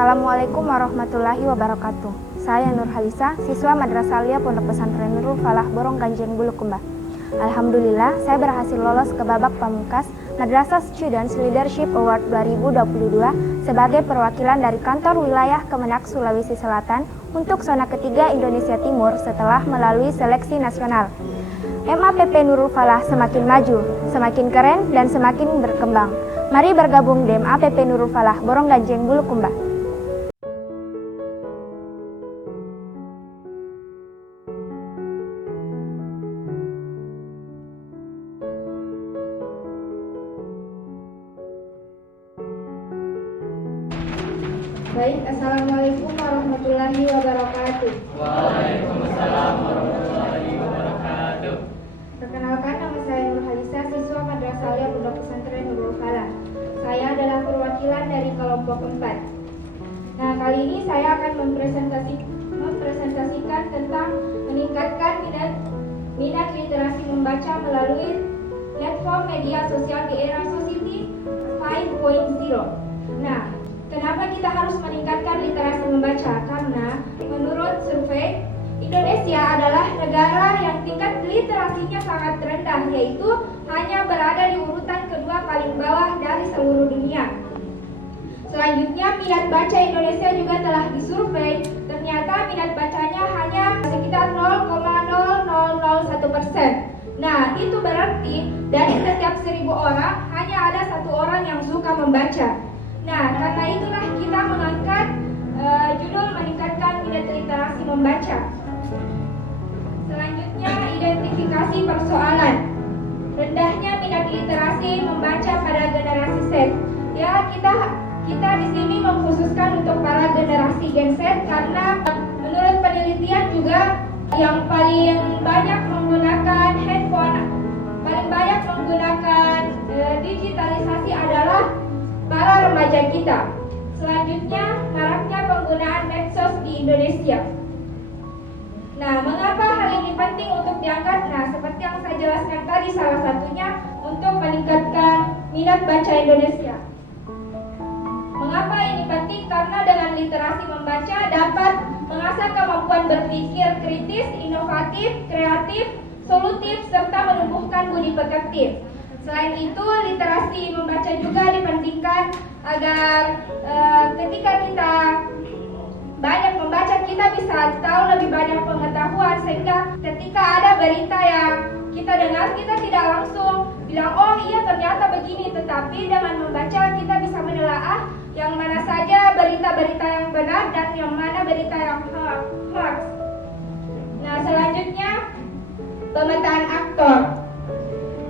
Assalamualaikum warahmatullahi wabarakatuh. Saya Nur Halisa, siswa Madrasah Alia Pondok Pesantren Nurul Falah, Borong Ganjeng, Bulukumba. Alhamdulillah, saya berhasil lolos ke babak pamungkas Madrasah Students Leadership Award 2022 sebagai perwakilan dari kantor wilayah Kemenak Sulawesi Selatan untuk zona ketiga Indonesia Timur setelah melalui seleksi nasional. MAPP Nurul Falah semakin maju, semakin keren, dan semakin berkembang. Mari bergabung di MAPP Nurul Falah, Borong Ganjeng, Bulukumba. Baik, Assalamualaikum warahmatullahi wabarakatuh. Waalaikumsalam warahmatullahi wabarakatuh. Perkenalkan, nama saya Nur Halisa, siswa Madrasah Alia Pondok Pesantren Nurul Falah. Saya adalah perwakilan dari kelompok 4. Nah, kali ini saya akan mempresentasikan tentang meningkatkan minat literasi membaca melalui platform media sosial di era Society 5.0. Nah, kenapa kita harus meningkatkan literasi membaca? Karena menurut survei, Indonesia adalah negara yang tingkat literasinya sangat rendah, yaitu hanya berada di urutan kedua paling bawah dari seluruh dunia. Selanjutnya, minat baca Indonesia juga telah disurvei. Ternyata minat bacanya hanya sekitar 0,0001%. Nah, itu berarti dari setiap 1000 orang hanya ada 1 orang yang suka membaca. Nah, karena itulah kita mengangkat judul meningkatkan minat literasi membaca. Selanjutnya, identifikasi persoalan. Rendahnya minat literasi membaca pada generasi Z. Ya, kita di sini mengkhususkan untuk para generasi Gen Z karena menurut penelitian juga yang paling banyak menggunakan handphone, paling banyak menggunakan digitalisasi adalah para remaja kita. Selanjutnya, maraknya penggunaan medsos di Indonesia. Nah, mengapa hal ini penting untuk diangkat? Nah, seperti yang saya jelaskan tadi, salah satunya untuk meningkatkan minat baca Indonesia. Mengapa ini penting? Karena dengan literasi membaca dapat mengasah kemampuan berpikir kritis, inovatif, kreatif, solutif, serta menumbuhkan budi pekerti. Selain itu, literasi membaca juga dipentingkan agar ketika kita banyak membaca, kita bisa tahu lebih banyak pengetahuan, sehingga ketika ada berita yang kita dengar, kita tidak langsung bilang, oh iya ternyata begini, tetapi dengan membaca kita bisa menelaah yang mana saja berita-berita yang benar dan yang mana berita yang hoax. Nah, selanjutnya, pemetaan aktor.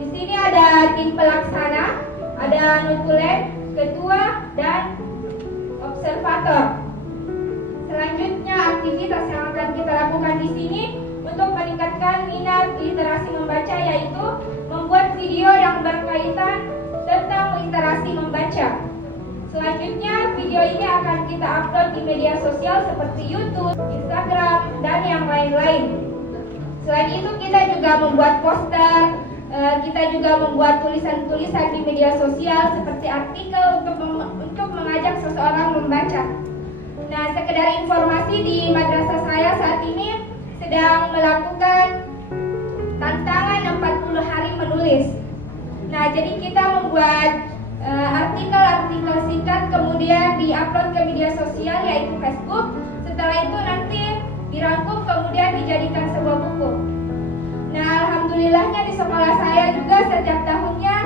Di sini ada tim pelaksana, ada nutulen, ketua, dan observator. Selanjutnya, aktivitas yang akan kita lakukan di sini untuk meningkatkan minat literasi membaca yaitu membuat video yang berkaitan tentang literasi membaca. Selanjutnya, video ini akan kita upload di media sosial seperti YouTube, Instagram, dan yang lain-lain. Selain itu, kita juga membuat poster, kita juga membuat tulisan-tulisan di media sosial seperti artikel untuk mengajak seseorang membaca. Nah, sekedar informasi, di madrasah saya saat ini sedang melakukan tantangan 40 hari menulis. Nah, jadi kita membuat artikel-artikel singkat, kemudian diupload ke media sosial yaitu Facebook. Setelah itu nanti dirangkum kemudian dijadikan sebuah buku. Nah, alhamdulillahnya di sekolah saya juga setiap tahunnya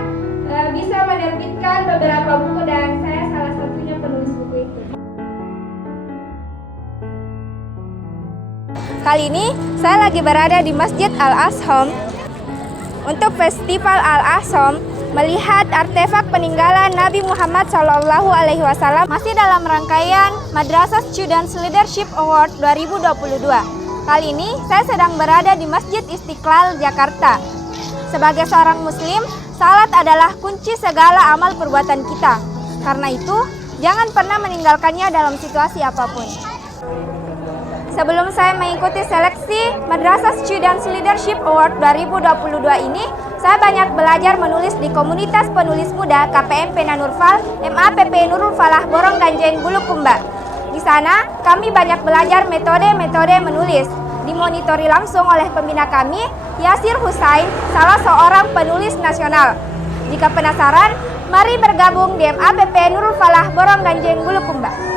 bisa menerbitkan beberapa buku dan saya salah satunya penulis buku itu. Kali ini saya lagi berada di Masjid Al-Asham untuk Festival Al-Asham, melihat artefak peninggalan Nabi Muhammad SAW masih dalam rangkaian Madrasah Students Leadership Award 2022. Kali ini saya sedang berada di Masjid Istiqlal, Jakarta. Sebagai seorang muslim, salat adalah kunci segala amal perbuatan kita. Karena itu, jangan pernah meninggalkannya dalam situasi apapun. Sebelum saya mengikuti seleksi Madrasah Students Leadership Award 2022 ini, saya banyak belajar menulis di komunitas penulis muda KPM Pena Nurfal, MAPP Nurul Falah, Borong Ganjeng, Bulukumba. Di sana, kami banyak belajar metode-metode menulis. Dimonitori langsung oleh pembina kami, Yasir Husain, salah seorang penulis nasional. Jika penasaran, mari bergabung di MAPP Nurul Falah Borong Ganjeng Bulukumba.